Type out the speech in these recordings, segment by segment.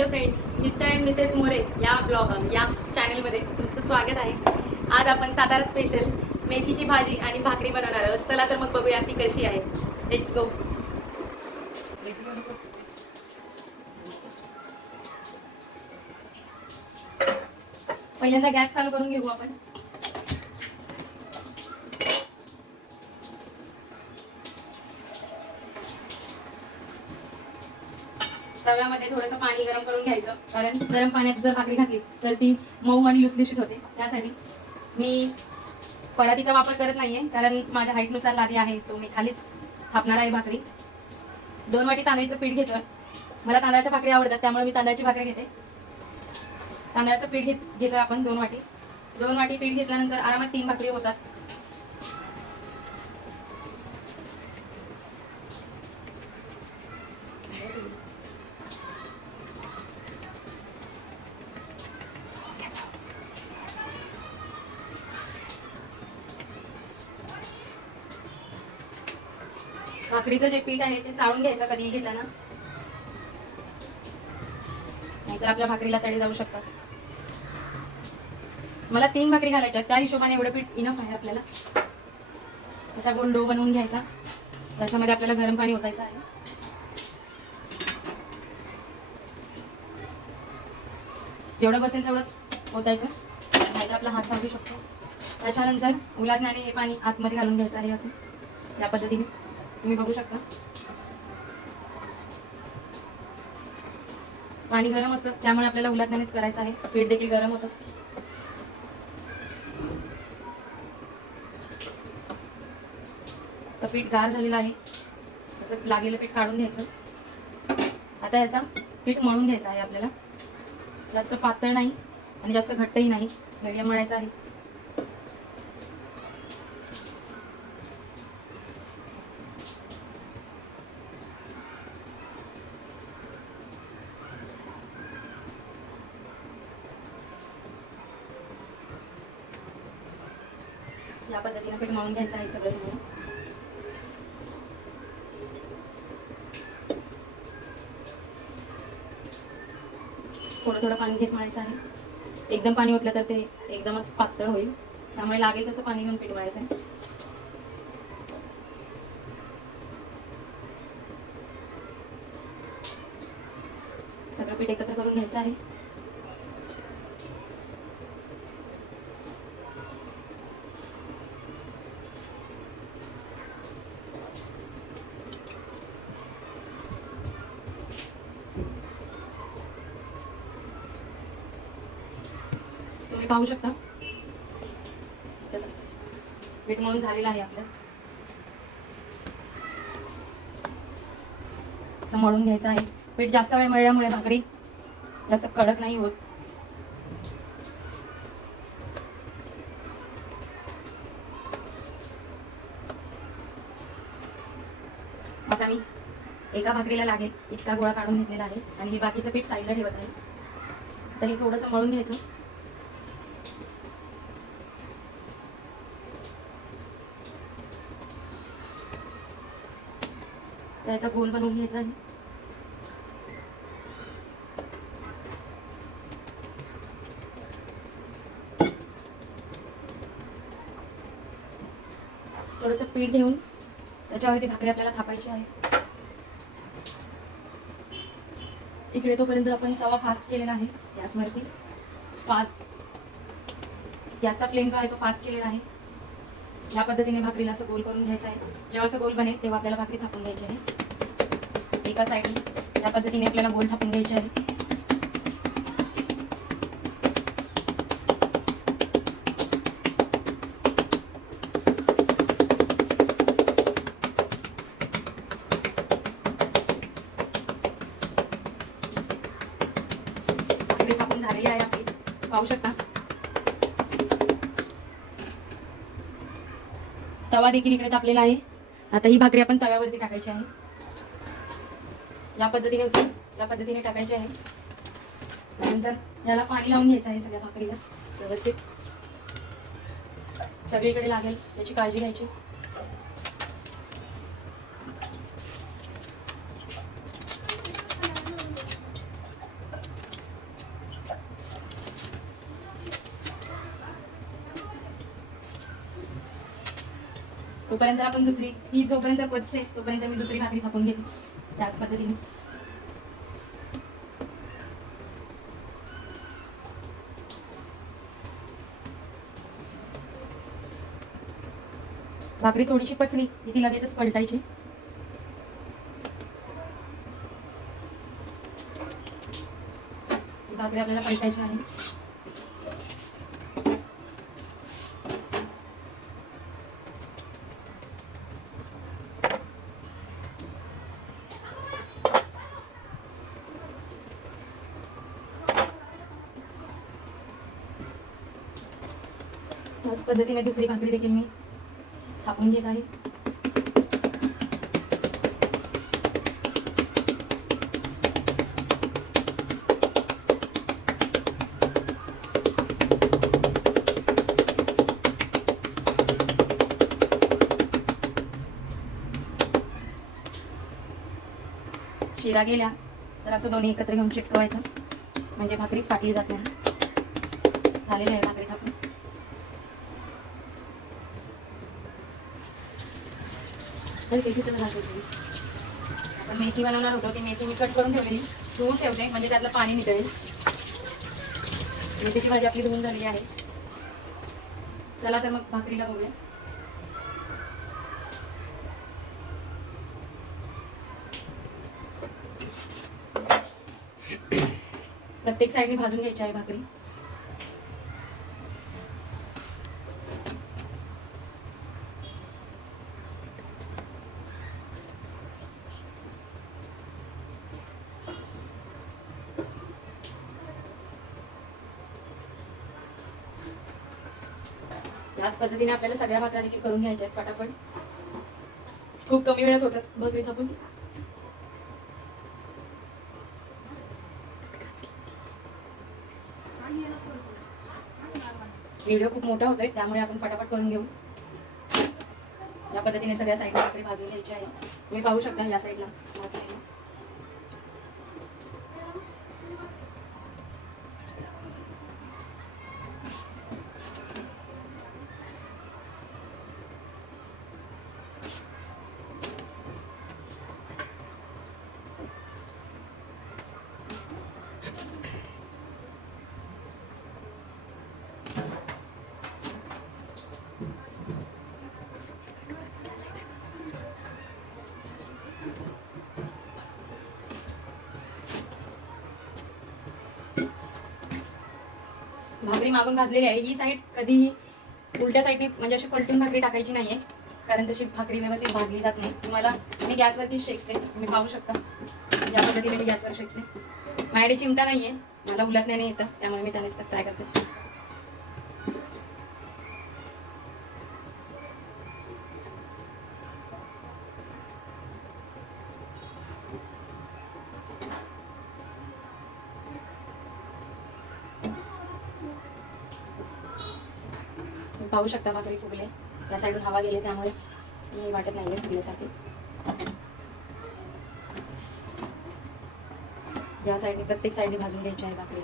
Hello friends, mister and Mrs More या चॅनलमध्ये तुमचं स्वागत आहे. आज आपण सातारा स्पेशल मेथीची भाजी आणि भाकरी बनवणार आहोत. चला तर मग बघूया ती कशी आहे. Let's go. पहिल्यांदा गॅस चालू करून घेऊ आपण. तव्यामध्ये थोडंसं पाणी गरम करून घ्यायचं, कारण गरम पाण्यात जर भाकरी घातली तर ती मऊ आणि लुसलुशीत होते. त्यासाठी मी परातीचा वापर करत नाहीये, कारण माझ्या हाईटनुसार लादी आहे, सो मी खालीच थापणार आहे भाकरी. 2 वाटी तांदळाचं पीठ घेतोय. मला तांदळाच्या भाकरी आवडतात, त्यामुळे मी तांदळाची भाकरी घेते. तांदळाचं पीठ घेतोय आपण 2 वाटी. 2 वाटी पीठ घेतल्यानंतर आरामात 3 भाकरी होतात. भाकरीचं जे पीठ आहे ते चाळून घ्यायचं कधीही घेताना, नाहीतर आपल्या भाकरीला तडे जाऊ शकतात. मला 3 भाकरी घालायच्या, त्या हिशोबाने एवढं पीठ इनफ आहे आपल्याला. असा गोल डो बनवून घ्यायचा. त्याच्यामध्ये आपल्याला गरम पाणी ओतायचं आहे. जेवढं बसेल तेवढंच ओतायचं, नाहीतर आपला हात लागू शकतो. त्याच्यानंतर उलाजण्याने हे पाणी आतमध्ये घालून घ्यायचं आहे. असं या पद्धतीने तुम्ही बघू शकता. पाणी गरम असतं, त्यामुळे आपल्याला उलटण्यानेच करायचं आहे. पीठ देखील गरम होतं. तर पीठ गार झालेलं आहे. असं लागलेलं पीठ काढून घ्यायचं. आता याचा पीठ मळून घ्यायचं आहे आपल्याला. जास्त पातळ नाही आणि जास्त घट्टही नाही, मीडियम मळायचं आहे. या पद्धतीने पीठ मळून घ्यायचं आहे सगळं तुम्हाला. थोडं थोडं पाणी घेत मळायचं आहे. एकदम पाणी ओतलं तर ते एकदमच पातळ होईल, त्यामुळे लागेल तसं पाणी घेऊन पीठ मळायचं आहे. सगळं पीठ एकत्र करून घ्यायचं आहे. तुम्ही पाहू शकता पीठ मळून झालेलं आहे आपलं. असं मळून घ्यायचं आहे. पीठ जास्त वेळ मळल्यामुळे भाकरी जास्त कडक नाही होत. आता मी एका भाकरीला लागेल इतका गोळा काढून घेतलेला आहे आणि हे बाकीचं पीठ साईडला ठेवत आहे. तर हे थोडंसं मळून घ्यायचं. त्याचा गोल बनवून घ्यायचा आहे. थोडंसं पीठ घेऊन त्याच्यावरती भाकरी आपल्याला थापायची आहे. इकडे तोपर्यंत आपण तवा फास्ट केलेला आहे. गॅसवरती गॅसचा फ्लेम जो आहे तो फास्ट केलेला आहे. या पद्धतीने भाकरीला असं गोल करून घ्यायचं आहे. जेव्हा असं गोल बनेल तेव्हा आपल्याला भाकरी थापून घ्यायची आहे. एका साईडने या पद्धतीने आपल्याला गोल थापून घ्यायची आहे. भाकरी थापून झालेली आहे आपली, पाहू शकता. तवा देखील इकडे तापलेला आहे. आता ही भाकरी आपण तव्यावरती टाकायची आहे. या पद्धतीने टाकायची आहे. नंतर याला पाणी लावून घ्यायचं आहे सगळ्या भाकरीला व्यवस्थित. सगळीकडे लागेल याची काळजी घ्यायची. तोपर्यंत आपण दुसरी ही जोपर्यंत पचते तोपर्यंत मी दुसरी भाकरी थापून घेते त्याच पद्धतीने. भाकरी थोडीशी पचली की ती लगेचच पलटायची. भाकरी आपल्याला पलटायची आहे. त्याच पद्धतीने दुसरी भाकरी देखील मी थापून घेत आहे. शिरा गेल्या तर असं दोन्ही एकत्र घेऊन चिटकवायचं म्हणजे भाकरी फाटली जात नाही. झालेली आहे भाकरी थापून. आपण मेथी बनवणार होतो ती मेथी मी कट करून ठेवलेली धुवून ठेवते म्हणजे त्यातलं पाणी निघेल. मेथीची भाजी आपली धुवून झालेली आहे. चला तर मग भाकरीला बघूया. प्रत्येक साईडने भाजून घ्यायची आहे भाकरी. याच पद्धतीने आपल्याला सगळ्या भाकऱ्या देखील करून घ्यायच्या आहेत फटाफट. खूप कमी वेळात होतात भाकरी थापून. व्हिडिओ खूप मोठा होतोय त्यामुळे आपण फटाफट करून घेऊ. या पद्धतीने सगळ्या साईडला भाकरी भाजून घ्यायची आहे. तुम्ही पाहू शकता या साईडला भाकरी मागून भाजलेली आहे. ही साईड कधीही उलट्या साईडने म्हणजे अशी पलटून भाकरी टाकायची नाहीये कारण तशी भाकरी व्यवस्थित भाजली जात नाही. तुम्हाला मी गॅसवरती शेकते तुम्ही पाहू शकता. या पद्धतीने मी गॅसवर शेकते. माझ्याकडे चिमटा नाहीये मला उलटण्याने येतं त्यामुळे मी त्यानेच ट्राय करते. पाहू शकता भाकरी फुगले. या साईडून हवा गेली त्यामुळे ती वाटत नाहीये फुगल्यासाठी. या साईडने प्रत्येक साईडने भाजून घ्यायची आहे भाकरी.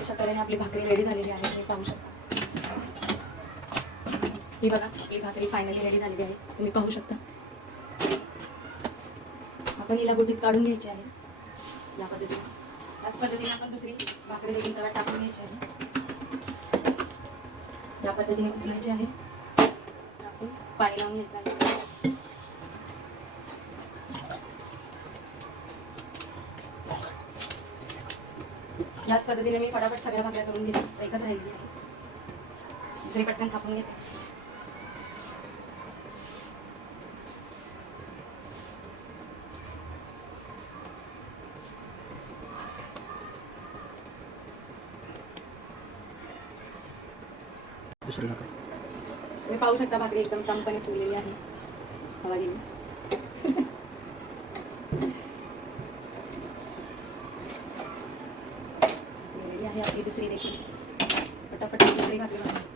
अशा तऱ्हेने आपली भाकरी रेडी झालेली आहे. तुम्ही पाहू शकता. ही बघा आपली भाकरी फायनली रेडी झालेली आहे. तुम्ही पाहू शकता. आपण हिला बोटीत काढून घ्यायची आहे या पद्धतीने. त्याच पद्धतीने आपण दुसरी भाकरी देखील तव्यात टाकून घ्यायची आहे. या पद्धतीने उचलायची आहे. टाकून पाणी लावून घ्यायचं आहे. याच पद्धतीने मी फटाफट सगळ्या भाकऱ्या करून घेते. एकच राहिली आहे दुसरी पटकन थापून घेते. दुसरी भाकरी तुम्ही पाहू शकता भाकरी एकदम टमपणे फुगलेली आहे. हवा गेली. रेडी आहे आपली दुसरी देखील. फटाफट दुसरी भाकरी बनवते.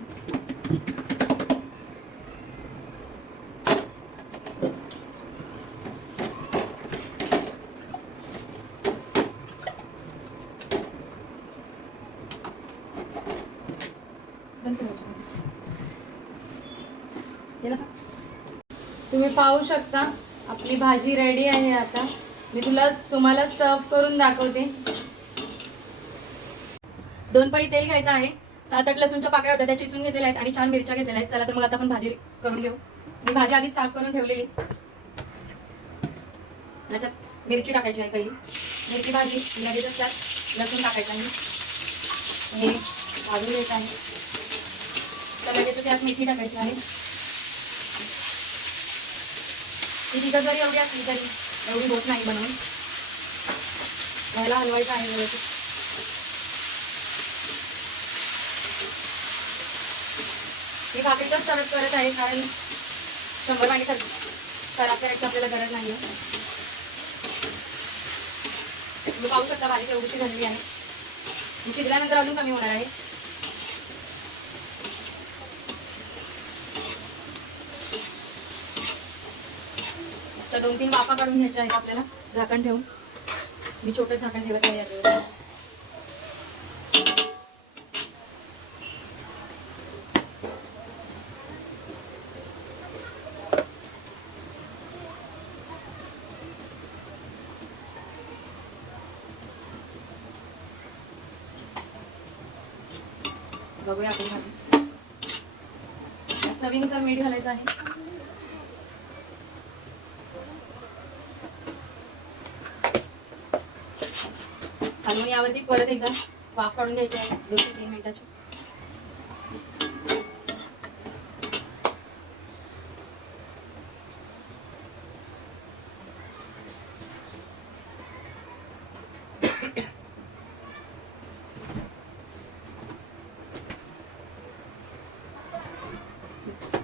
तुम्ही पाहू शकता आपली भाजी रेडी आहे. आता मी तुम्हाला सर्व करून दाखवते. 2 पळी तेल घ्यायचं आहे. 7-8 लसूणच्या पाकळ्या होत्या त्या चिचून घेतलेल्या आहेत आणि 4 मिरच्या घेतलेल्या आहेत. चला तर मग आता आपण भाजी करून घेऊ. मी भाजी आधीच साफ करून ठेवलेली. त्याच्यात मिरची टाकायची आहे. पहिली मिरची भाजी लगेचच त्यात लसूण टाकायचं आहे. हे भाजून घ्यायचं आहे. तर लगेच त्यात मेथी टाकायची आहे. ती तिथं जरी एवढी असली तरी एवढी होत नाही बनवून. याला हलवायचं आहे व्यवस्थित. मी भाकरीचाच सर्व करत आहे कारण 100 वाटी खराब करायची आपल्याला गरज नाही आहे. तुम्ही पाहू शकता भाजी एवढीशी झालेली आहे. शिजल्यानंतर अजून कमी होणार आहे. तर 2-3 वाफा काढून घ्यायच्या आहेत आपल्याला झाकण ठेवून. मी छोटं झाकण ठेवत आहे याच्यावर. बघूया आपण भाजी. चवीनुसार मीठ घालायचं आहे. हलवून यावरती परत एकदा वाफ काढून घ्यायची आहे 2 ते 3 मिनिटाची.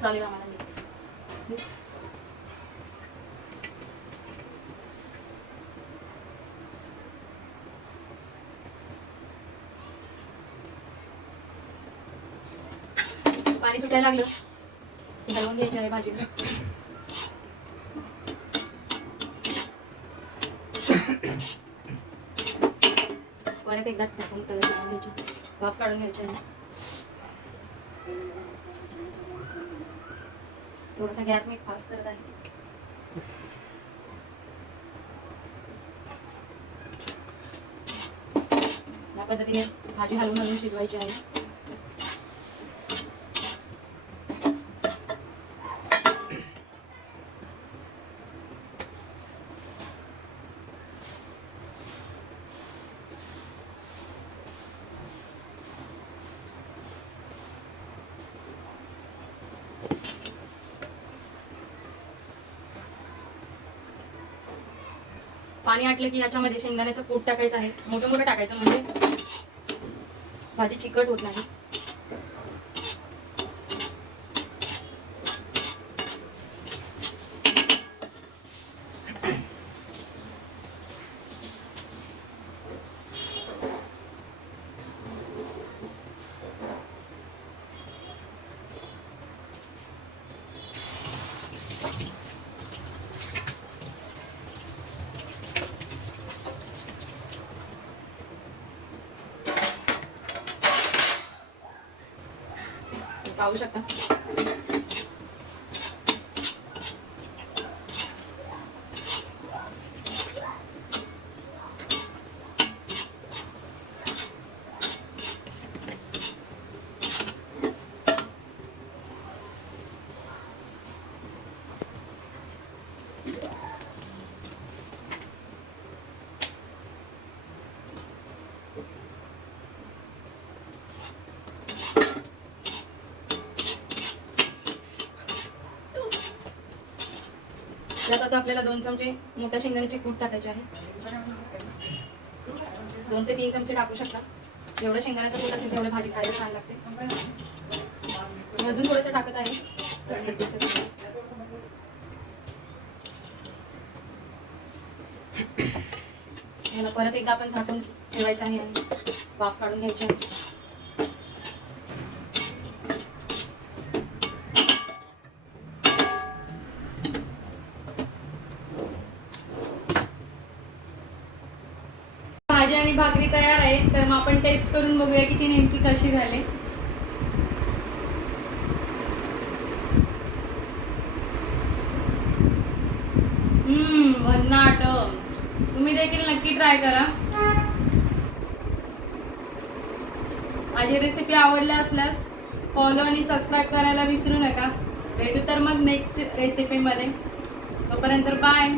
चालेल आम्हाला मिक्स. पाणी सुटायला लागलं हलवून घ्यायची आहे भाजीला. परत एकदा टाकून त्याला काढून घ्यायची. वाफ काढून घ्यायची आहे. थोडासा गॅस मी फास्ट करत आहे. या पद्धतीने भाजी हलवून शिजवायची आहे. पाणी आटलं की याच्यामध्ये शेंगदाण्याचं कूट टाकायचं आहे. मोठं मोठं टाकायचं म्हणजे भाजी चिकट होत नाही. पाहू शकता त्यात आता आपल्याला 2 चमचे मोठ्या शेंगदाण्याचे कूट टाकायचे आहे. 2 ते 3 चमचे टाकू शकता. जेवढं शेंगदाण्याचं कूट असेल तेवढं भाजी खायला छान लागते. मी अजून थोडंसं टाकत आहे. याला परत एकदा आपण झाकून ठेवायचं आहे आणि वाफ काढून घ्यायची आहे. भाजी आणि भाकरी तयार आहे. तर मग आपण टेस्ट करून बघूया की ती नेमकी कशी झाली. भन्नाट. तुम्ही देखील नक्की ट्राय करा. माझी रेसिपी आवडल्या असल्यास फॉलो आणि सबस्क्राईब करायला विसरू नका. भेटू तर मग नेक्स्ट रेसिपीमध्ये. तोपर्यंत बाय.